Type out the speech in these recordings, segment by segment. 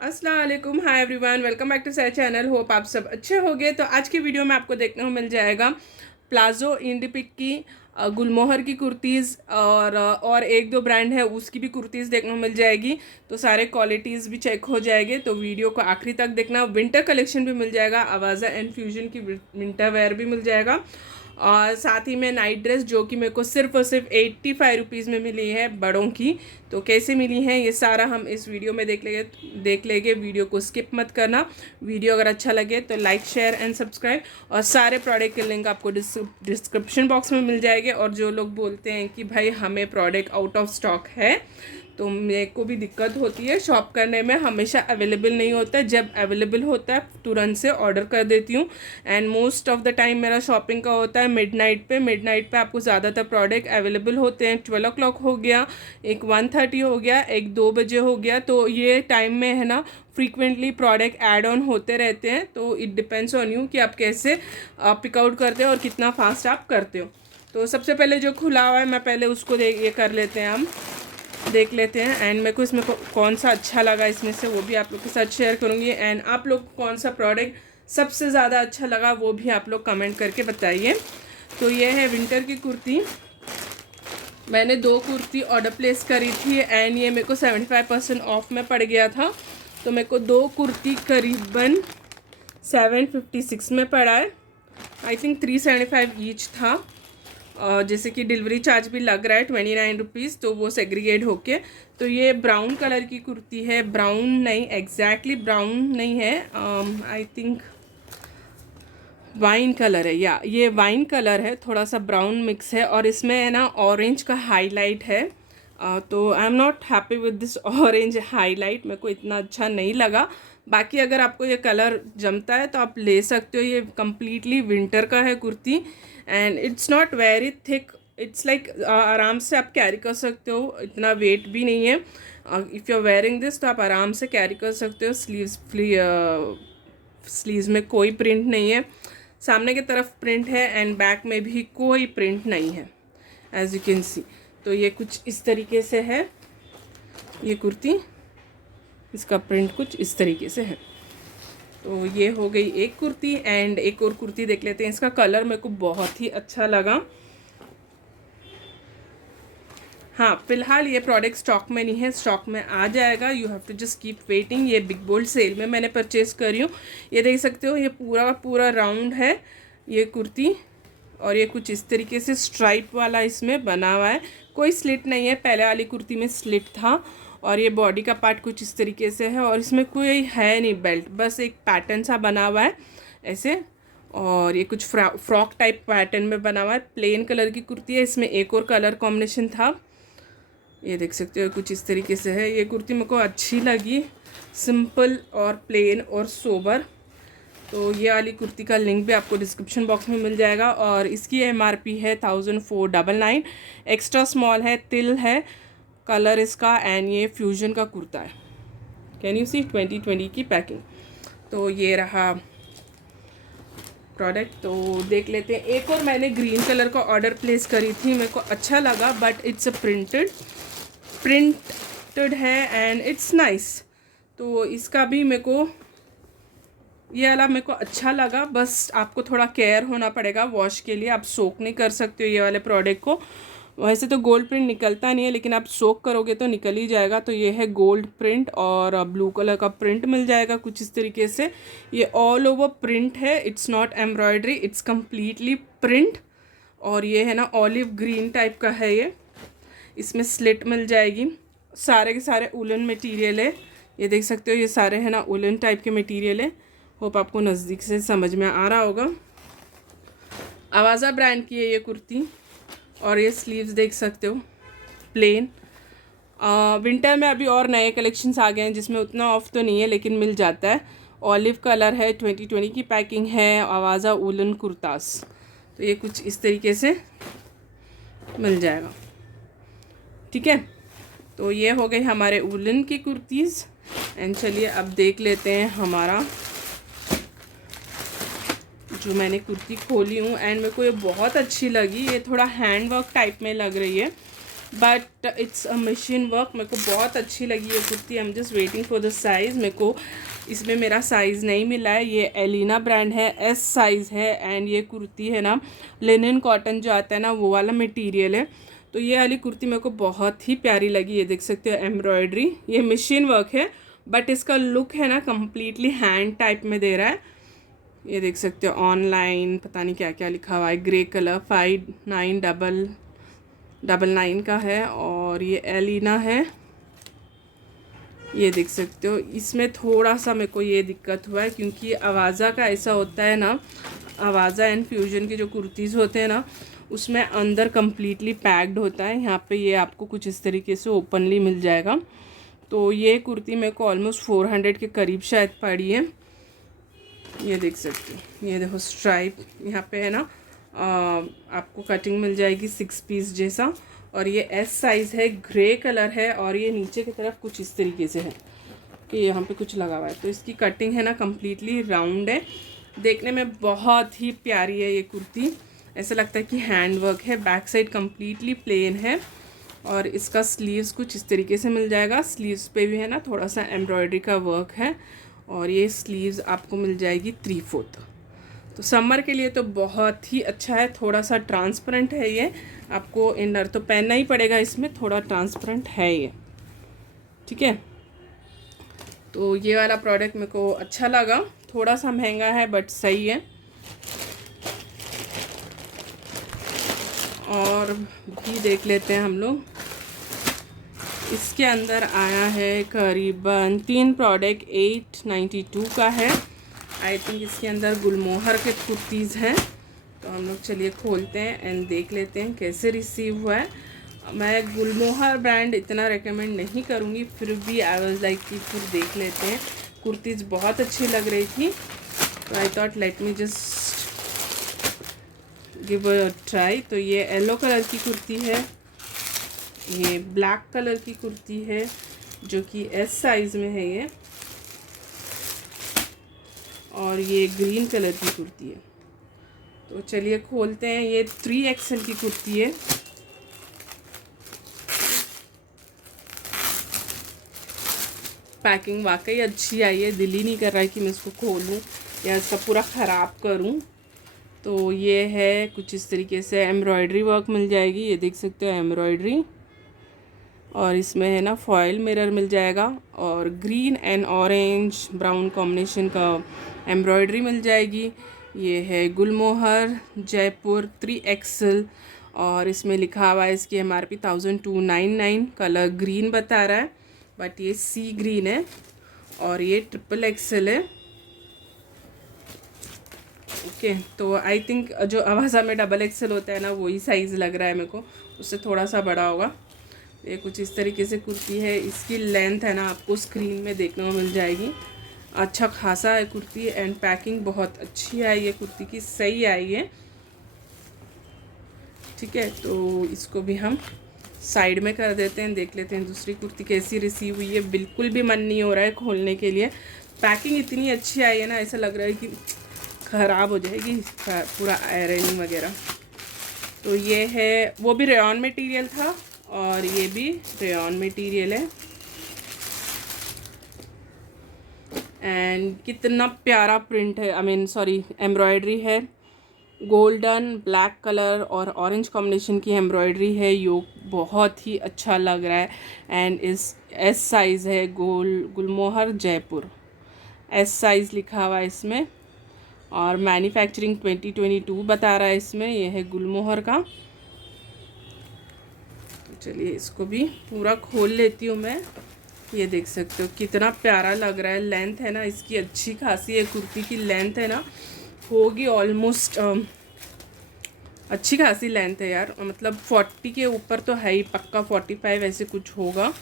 अस्सलाम वालेकुम, hi everyone, welcome back to Sai channel. Hope आप सब अच्छे होंगे। तो आज की वीडियो में आपको देखने को मिल जाएगा प्लाजो इंडिपिक की गुलमोहर की कुर्तीज़ और एक दो ब्रांड है उसकी भी कुर्तीज़ देखने को मिल जाएगी। तो सारे क्वालिटीज़ भी चेक हो जाएंगे, तो वीडियो को आखिरी तक देखना। विंटर कलेक्शन भी मिल जाएगा, आवाज़ा एंड फ्यूजन की विंटर वेयर भी मिल जाएगा। और साथ ही में नाइट ड्रेस जो कि मेरे को सिर्फ और सिर्फ 85 रुपीज़ में मिली है बड़ों की। तो कैसे मिली हैं ये सारा हम इस वीडियो में देख लेंगे। वीडियो को स्किप मत करना। वीडियो अगर अच्छा लगे तो लाइक शेयर एंड सब्सक्राइब। और सारे प्रोडक्ट के लिंक आपको डिस्क्रिप्शन बॉक्स में मिल जाएंगे। और जो लोग बोलते हैं कि भाई हमें प्रोडक्ट आउट ऑफ स्टॉक है, तो मेरे को भी दिक्कत होती है शॉप करने में, हमेशा अवेलेबल नहीं होता है। जब अवेलेबल होता है तुरंत से ऑर्डर कर देती हूँ। And most of the time मेरा शॉपिंग का होता है मिडनाइट पे आपको ज़्यादातर प्रोडक्ट अवेलेबल होते हैं। 12 o'clock हो गया, एक 1:30 हो गया, एक 2 बजे हो गया। तो ये टाइम में है ना फ्रीक्वेंटली प्रोडक्ट ऐड ऑन होते रहते हैं। तो इट डिपेंड्स ऑन यू कि आप कैसे पिकआउट करते हो और कितना फास्ट आप करते हो। तो सबसे पहले जो खुला हुआ है मैं पहले उसको ये कर लेते हैं, हम देख लेते हैं। एंड मेरे को इसमें कौन सा अच्छा लगा इसमें से वो भी आप लोग के साथ शेयर करूँगी। एंड आप लोग को कौन सा प्रोडक्ट सबसे ज़्यादा अच्छा लगा वो भी आप लोग कमेंट करके बताइए। तो ये है विंटर की कुर्ती। मैंने 2 कुर्ती ऑर्डर प्लेस करी थी एंड ये मेरे को 75% ऑफ में पड़ गया था। तो मेरे को 2 कुर्ती करीबन 756 में पड़ा है। आई थिंक 375 ईच था। जैसे कि डिलीवरी चार्ज भी लग रहा है 29 रुपीज़, तो वो सेग्रीगेट होके। तो ये ब्राउन कलर की कुर्ती है, ब्राउन नहीं, एग्जैक्टली ब्राउन नहीं है, आई थिंक वाइन कलर है, या ये वाइन कलर है, थोड़ा सा ब्राउन मिक्स है। और इसमें है ना ऑरेंज का हाईलाइट है। तो I am not happy with this orange highlight, मेरे को इतना अच्छा नहीं लगा। बाकी अगर आपको ये कलर जमता है तो आप ले सकते हो। ये कम्प्लीटली विंटर का है kurti and it's not very thick, it's like आराम से आप कैरी कर सकते हो, इतना वेट भी नहीं है। If you are wearing this तो आप आराम से कैरी कर सकते हो। स्लीव्स में कोई प्रिंट नहीं है, सामने की तरफ प्रिंट है एंड बैक में भी कोई प्रिंट नहीं है, एज यू कैन सी। तो ये कुछ इस तरीके से है ये कुर्ती, इसका प्रिंट कुछ इस तरीके से है। तो ये हो गई एक कुर्ती। एंड एक और कुर्ती देख लेते हैं, इसका कलर मेरे को बहुत ही अच्छा लगा। हाँ, फिलहाल ये प्रोडक्ट स्टॉक में नहीं है, स्टॉक में आ जाएगा। You have to just keep waiting. ये बिग बोल्ड सेल में मैंने परचेज़ करी हूँ। ये देख सकते हो, ये पूरा पूरा राउंड है ये कुर्ती। और ये कुछ इस तरीके से स्ट्राइप वाला इसमें बना हुआ है, कोई स्लिट नहीं है। पहले वाली कुर्ती में स्लिट था। और ये बॉडी का पार्ट कुछ इस तरीके से है और इसमें कोई है नहीं बेल्ट, बस एक पैटर्न सा बना हुआ है ऐसे। और ये कुछ फ्रॉक टाइप पैटर्न में बना हुआ है। प्लेन कलर की कुर्ती है, इसमें एक और कलर कॉम्बिनेशन था, ये देख सकते हो कुछ इस तरीके से है। ये कुर्ती मेरे को अच्छी लगी, सिंपल और प्लेन और सोबर। तो ये वाली कुर्ती का लिंक भी आपको डिस्क्रिप्शन बॉक्स में मिल जाएगा। और इसकी MRP है 1499। एक्स्ट्रा स्मॉल है, तिल है कलर इसका। एंड ये फ्यूजन का कुर्ता है, कैन यू सी 2020 की पैकिंग। तो ये रहा प्रोडक्ट। तो देख लेते हैं। एक और मैंने ग्रीन कलर का ऑर्डर प्लेस करी थी, मेरे को अच्छा लगा, बट इट्स अ प्रिंटेड है एंड इट्स नाइस। तो इसका भी मेरे को ये वाला मेरे को अच्छा लगा, बस आपको थोड़ा केयर होना पड़ेगा वॉश के लिए। आप सोक नहीं कर सकते हो ये वाले प्रोडक्ट को। वैसे तो गोल्ड प्रिंट निकलता नहीं है, लेकिन आप सोक करोगे तो निकल ही जाएगा। तो ये है गोल्ड प्रिंट और ब्लू कलर का प्रिंट मिल जाएगा कुछ इस तरीके से। ये ऑल ओवर प्रिंट है, it's not embroidery, it's completely print. और ये है ना ऑलिव ग्रीन टाइप का है ये, इसमें स्लिट मिल जाएगी। सारे के सारे उलन मटेरियल है, ये देख सकते हो, ये सारे है ना उलन टाइप के मटेरियल है। होप आपको नज़दीक से समझ में आ रहा होगा। आवाज़ा ब्रांड की है ये कुर्ती। और ये स्लीव्स देख सकते हो प्लेन। विंटर में अभी और नए कलेक्शंस आ गए हैं जिसमें उतना ऑफ तो नहीं है, लेकिन मिल जाता है। ऑलिव कलर है, 2020 की पैकिंग है, आवाज़ा उलन कुर्तास। तो ये कुछ इस तरीके से मिल जाएगा, ठीक है। तो ये हो गई हमारे उलन की कुर्तीज़। एंड चलिए अब देख लेते हैं हमारा जो मैंने कुर्ती खोली हूँ। एंड मेरे को ये बहुत अच्छी लगी, ये थोड़ा हैंड वर्क टाइप में लग रही है। But it's a machine work. मेरे को बहुत अच्छी लगी ये kurti. I am just waiting for the size. मेरे को इसमें मेरा साइज़ नहीं मिला है। ये एलिना ब्रांड है, एस साइज़ है। एंड ये कुर्ती है ना, लिनन कॉटन जो आता है ना, वो वाला मटेरियल है। तो ये वाली कुर्ती मेरे को बहुत ही प्यारी लगी। ये देख सकते हो एम्ब्रॉयडरी, ये मशीन वर्क है बट इसका लुक है ना कम्प्लीटली हैंड टाइप में दे रहा है। ये देख सकते हो ऑनलाइन पता नहीं क्या क्या लिखा हुआ है। ग्रे कलर 5999 का है। और ये एलिना है, ये देख सकते हो। इसमें थोड़ा सा मेरे को ये दिक्कत हुआ है क्योंकि आवाज़ा का ऐसा होता है ना, आवाज़ा एंड फ्यूजन के जो कुर्तीज़ होते हैं ना, उसमें अंदर कम्प्लीटली पैक्ड होता है। यहाँ पे ये आपको कुछ इस तरीके से ओपनली मिल जाएगा। तो ये कुर्ती मेरे को ऑलमोस्ट 400 के करीब शायद पड़ी है। ये देख सकते हो, ये देखो स्ट्राइप यहाँ पे है ना। आपको कटिंग मिल जाएगी 6 पीस जैसा। और ये एस साइज़ है, ग्रे कलर है। और ये नीचे की तरफ कुछ इस तरीके से है कि यहाँ पे कुछ लगा हुआ है। तो इसकी कटिंग है ना कम्प्लीटली राउंड है। देखने में बहुत ही प्यारी है ये कुर्ती। ऐसा लगता है कि हैंड वर्क है। बैक साइड कम्प्लीटली प्लेन है। और इसका स्लीव्स कुछ इस तरीके से मिल जाएगा। स्लीव्स पे भी है ना थोड़ा सा एम्ब्रॉयडरी का वर्क है। और ये स्लीव्स आपको मिल जाएगी 3/4। तो समर के लिए तो बहुत ही अच्छा है। थोड़ा सा ट्रांसपेरेंट है ये, आपको इनर तो पहनना ही पड़ेगा, इसमें थोड़ा ट्रांसपेरेंट है ये, ठीक है। तो ये वाला प्रोडक्ट मेरे को अच्छा लगा। थोड़ा सा महंगा है बट सही है। और भी देख लेते हैं हम लोग। इसके अंदर आया है करीबन 3 प्रोडक्ट 892 का है। आई थिंक इसके अंदर गुलमोहर के कुर्तीज़ हैं। तो हम लोग चलिए खोलते हैं एंड देख लेते हैं कैसे रिसीव हुआ है। मैं गुलमोहर ब्रांड इतना रेकमेंड नहीं करूँगी, फिर भी आई वाज लाइक कि फिर देख लेते हैं। कुर्तीज़ बहुत अच्छी लग रही थी, तो I thought let me just give a try. तो ये येलो कलर की कुर्ती है, ये ब्लैक कलर की कुर्ती है जो कि एस साइज़ में है ये। और ये ग्रीन कलर की कुर्ती है। तो चलिए खोलते हैं। ये 3XL की कुर्ती है। पैकिंग वाकई अच्छी आई है। दिल ही नहीं कर रहा है कि मैं इसको खोलूं या इसका पूरा ख़राब करूं। तो ये है कुछ इस तरीके से एम्ब्रॉयडरी वर्क मिल जाएगी। ये देख सकते हो एम्ब्रॉयडरी। और इसमें है ना फॉयल मिरर मिल जाएगा। और green and orange brown combination का एम्ब्रॉयडरी मिल जाएगी। ये है गुलमोहर जयपुर 3XL। और इसमें लिखा हुआ है इसकी MRP 1299। कलर ग्रीन बता रहा है बट ये सी ग्रीन है। और ये XXL है। ओके, तो आई थिंक जो आवाज़ा में XXL होता है ना, वही साइज़ लग रहा है मेरे को, उससे थोड़ा सा बड़ा होगा। ये कुछ इस तरीके से कुर्ती है। इसकी लेंथ है ना आपको स्क्रीन में देखने को मिल जाएगी। अच्छा खासा है कुर्ती। एंड पैकिंग बहुत अच्छी आई है कुर्ती की, सही आई है, ठीक है। तो इसको भी हम साइड में कर देते हैं, देख लेते हैं दूसरी कुर्ती कैसी रिसीव हुई है। बिल्कुल भी मन नहीं हो रहा है खोलने के लिए। पैकिंग इतनी अच्छी आई है ना, ऐसा लग रहा है कि ख़राब हो जाएगी पूरा आयरनिंग वगैरह। तो ये है, वो भी रेयॉन मटेरियल था और ये भी रेयॉन मटेरियल है। एंड कितना प्यारा प्रिंट है, आई मीन सॉरी एम्ब्रॉयडरी है। गोल्डन ब्लैक कलर और ऑरेंज कॉम्बिनेशन की एम्ब्रॉयडरी है। यो बहुत ही अच्छा लग रहा है। एंड इस एस साइज़ है। गुलमोहर जयपुर एस साइज़ लिखा हुआ है इसमें। और मैन्युफैक्चरिंग 2022 बता रहा है इसमें। यह है गुलमोहर का। तो चलिए इसको भी पूरा खोल लेती हूँ मैं। ये देख सकते हो कितना प्यारा लग रहा है। लेंथ है ना इसकी अच्छी खासी है। कुर्ती की लेंथ है ना होगी ऑलमोस्ट अच्छी खासी लेंथ है यार। मतलब 40 के ऊपर तो है ही पक्का, 45 ऐसे कुछ होगा।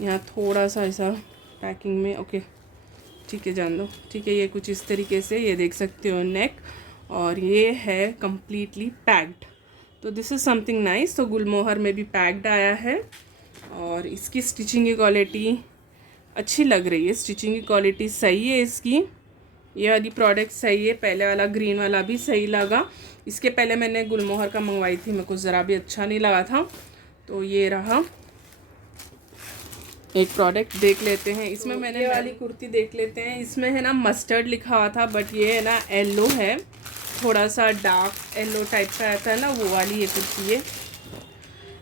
यहाँ थोड़ा सा ऐसा पैकिंग में, ओके ठीक है जान दो, ठीक है। ये कुछ इस तरीके से ये देख सकते हो नेक। और ये है कम्प्लीटली पैक्ड। तो दिस इज़ समथिंग नाइस। तो गुलमोहर में भी पैक्ड आया है। और इसकी स्टिचिंग की क्वालिटी अच्छी लग रही है। स्टिचिंग की क्वालिटी सही है इसकी। ये वाली प्रोडक्ट सही है। पहले वाला ग्रीन वाला भी सही लगा। इसके पहले मैंने गुलमोहर का मंगवाई थी, मेरे को ज़रा भी अच्छा नहीं लगा था। तो ये रहा एक प्रोडक्ट, देख लेते हैं। इसमें मैंने ये वाली कुर्ती देख लेते हैं। इसमें है ना मस्टर्ड लिखा हुआ था, बट ये है ना येलो है, थोड़ा सा डार्क येलो टाइप का आता है ना, वो वाली ये कुर्ती है।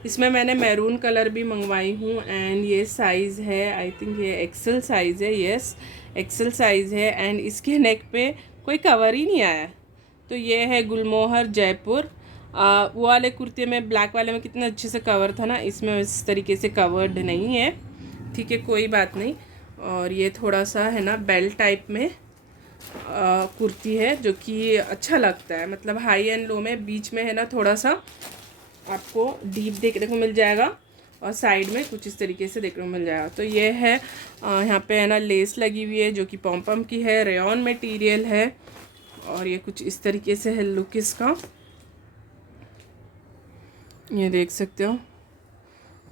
इसमें मैंने मैरून कलर भी मंगवाई हूँ एंड ये साइज़ है, आई थिंक ये एक्सेल साइज़ है, यस एक्सेल साइज़ है। एंड इसके नेक पे कोई कवर ही नहीं आया। तो ये है गुलमोहर जयपुर। वो वाले कुर्ते में, ब्लैक वाले में कितना अच्छे से कवर था ना, इसमें इस तरीके से कवर्ड नहीं है। ठीक है, कोई बात नहीं। और ये थोड़ा सा है ना बेल्ट टाइप में कुर्ती है, जो कि अच्छा लगता है, मतलब हाई एंड लो में बीच में है ना थोड़ा सा आपको डीप देखने को मिल जाएगा और साइड में कुछ इस तरीके से देखने को मिल जाएगा। तो ये है यहाँ पे है ना लेस लगी हुई है, जो कि पॉम पॉम की है, रेयॉन मटेरियल है। और ये कुछ इस तरीके से है लुक इसका, ये देख सकते हो।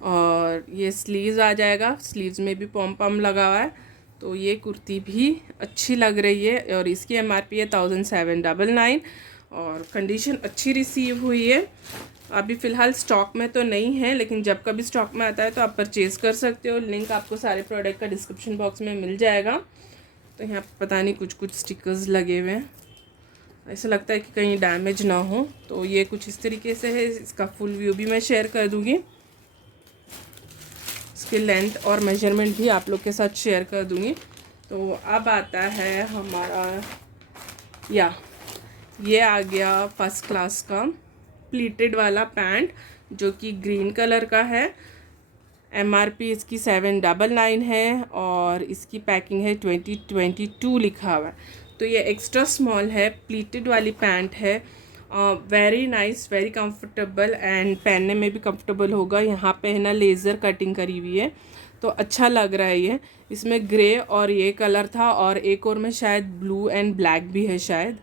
और ये स्लीव्स आ जाएगा, स्लीव्स में भी पॉम पॉम लगा हुआ है। तो ये कुर्ती भी अच्छी लग रही है और इसकी MRP है 1799 और कंडीशन अच्छी रिसीव हुई है। अभी फ़िलहाल स्टॉक में तो नहीं है, लेकिन जब कभी स्टॉक में आता है तो आप परचेज़ कर सकते हो। लिंक आपको सारे प्रोडक्ट का डिस्क्रिप्शन बॉक्स में मिल जाएगा। तो यहाँ पता नहीं कुछ कुछ स्टिकर्स लगे हुए हैं, ऐसा लगता है कि कहीं डैमेज ना हो। तो ये कुछ इस तरीके से है, इसका फुल व्यू भी मैं शेयर कर दूँगी, इसके लेंथ और मेजरमेंट भी आप लोग के साथ शेयर कर दूँगी। तो अब आता है हमारा ये आ गया फर्स्ट क्लास का प्लीटेड वाला पैंट, जो कि ग्रीन कलर का है। MRP इसकी 799 है और इसकी पैकिंग है 2022 लिखा हुआ है। तो ये एक्स्ट्रा स्मॉल है, प्लीटेड वाली पैंट है, very nice, very comfortable and पहनने में भी कंफर्टेबल होगा। यहाँ पे है ना लेज़र कटिंग करी हुई है, तो अच्छा लग रहा है ये। इसमें ग्रे और ये कलर था और एक और में शायद ब्लू एंड ब्लैक भी है, शायद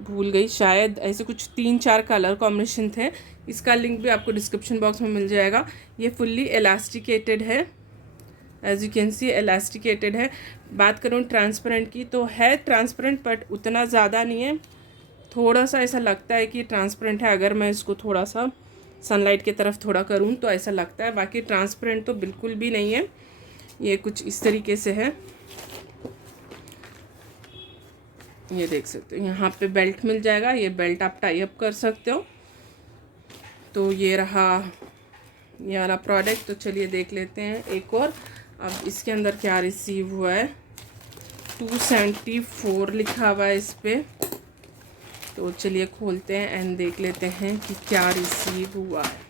भूल गई, शायद ऐसे कुछ 3-4 कलर कॉम्बिनेशन थे। इसका लिंक भी आपको डिस्क्रिप्शन बॉक्स में मिल जाएगा। ये फुल्ली एलास्टिकेटेड है, एज यू कैन सी एलास्टिकेटेड है। बात करूँ ट्रांसपेरेंट की, तो है ट्रांसपेरेंट बट उतना ज़्यादा नहीं है, थोड़ा सा ऐसा लगता है कि ट्रांसपेरेंट है। अगर मैं इसको थोड़ा सा सनलाइट की तरफ थोड़ा करूँ तो ऐसा लगता है, बाकी ट्रांसपेरेंट तो बिल्कुल भी नहीं है। ये कुछ इस तरीके से है, ये देख सकते हो। यहाँ पे बेल्ट मिल जाएगा, ये बेल्ट आप टाई अप कर सकते हो। तो ये रहा ये वाला प्रोडक्ट। तो चलिए देख लेते हैं एक और, अब इसके अंदर क्या रिसीव हुआ है। 274 लिखा हुआ है इस पर। तो चलिए खोलते हैं एंड देख लेते हैं कि क्या रिसीव हुआ है।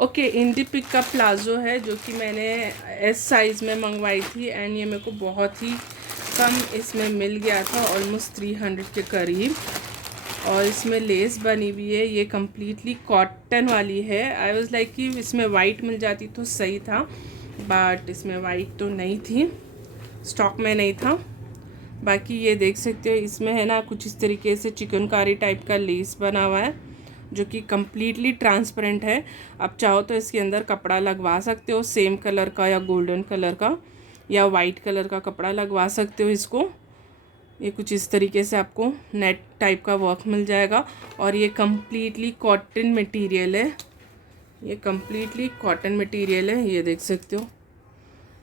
ओके, इंडी पिक का प्लाज़ो है, जो कि मैंने S साइज़ में मंगवाई थी एंड ये मेरे को बहुत ही कम इसमें मिल गया था, ऑलमोस्ट 300 के करीब। और इसमें लेस बनी हुई है, ये कम्प्लीटली कॉटन वाली है। आई वाज लाइक कि इसमें वाइट मिल जाती तो सही था, बट इसमें वाइट तो नहीं थी, स्टॉक में नहीं था। बाकी ये देख सकते हो, इसमें है ना कुछ इस तरीके से चिकनकारी टाइप का लेस बना हुआ है, जो कि कम्प्लीटली ट्रांसपेरेंट है। आप चाहो तो इसके अंदर कपड़ा लगवा सकते हो, सेम कलर का या गोल्डन कलर का या वाइट कलर का कपड़ा लगवा सकते हो इसको। ये कुछ इस तरीके से आपको नेट टाइप का वर्क मिल जाएगा और ये कम्प्लीटली कॉटन मटेरियल है, ये कम्प्लीटली कॉटन मटेरियल है, ये देख सकते हो।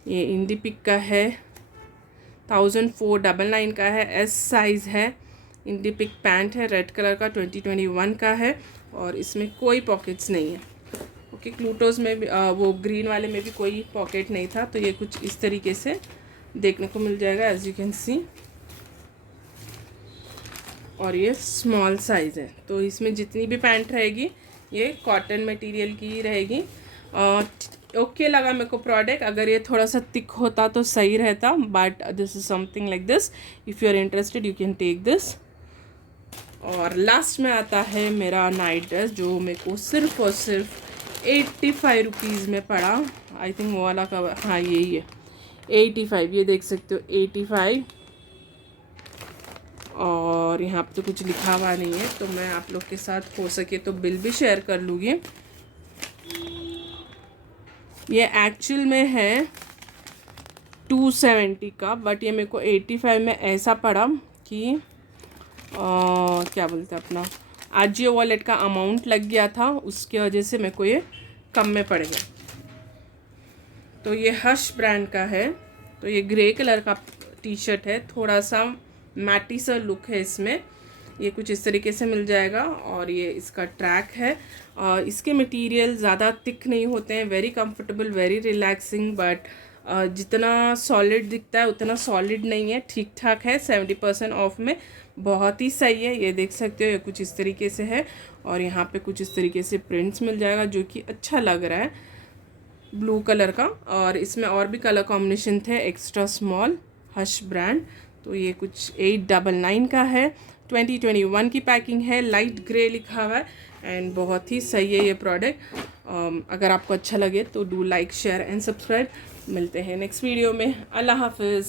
ये इंडी पिक का है, 1499 का है, S साइज़ है। इंडी पिक पैंट है, रेड कलर का, 2021 का है और इसमें कोई पॉकेट्स नहीं है। ओके, क्लूटोज़ में भी वो ग्रीन वाले में भी कोई पॉकेट नहीं था। तो ये कुछ इस तरीके से देखने को मिल जाएगा, एज यू कैन सी। और ये स्मॉल साइज़ है, तो इसमें जितनी भी पैंट रहेगी ये कॉटन मटेरियल की ही रहेगी। ओके लगा मेरे को प्रोडक्ट। अगर ये थोड़ा सा थिक होता तो सही रहता, but this is something like this. If you are interested you can take this. और लास्ट में आता है मेरा नाइट ड्रेस, जो मेरे को सिर्फ और सिर्फ 85 रुपीज़ में पड़ा। आई थिंक वो वाला कवर, हाँ यही है, 85। ये देख सकते हो 85। और यहाँ पे तो कुछ लिखा हुआ नहीं है, तो मैं आप लोग के साथ हो सके तो बिल भी शेयर कर लूँगी। ये एक्चुअल में है 270 का, बट ये मेरे को 85 में ऐसा पड़ा कि क्या बोलते हैं अपना आजियो वॉलेट का अमाउंट लग गया था, उसके वजह से मेरे को ये कम में पड़ गया। तो ये हश ब्रांड का है। तो ये ग्रे कलर का टी शर्ट है, थोड़ा सा मैटी सा लुक है इसमें। ये कुछ इस तरीके से मिल जाएगा और ये इसका ट्रैक है। और इसके मटेरियल ज़्यादा थिक नहीं होते हैं, very comfortable, very relaxing, but जितना सॉलिड दिखता है उतना सॉलिड नहीं है, ठीक ठाक है। 70% ऑफ में बहुत ही सही है। ये देख सकते हो, ये कुछ इस तरीके से है और यहाँ पे कुछ इस तरीके से प्रिंट्स मिल जाएगा जो कि अच्छा लग रहा है, ब्लू कलर का। और इसमें और भी कलर कॉम्बिनेशन थे, एक्स्ट्रा स्मॉल, हश ब्रांड। तो ये कुछ 899 का है, 2021 की पैकिंग है, लाइट ग्रे लिखा हुआ है एंड बहुत ही सही है ये प्रोडक्ट। अगर आपको अच्छा लगे तो do like, share and subscribe. मिलते हैं नेक्स्ट वीडियो में। अल्लाह हाफिज़।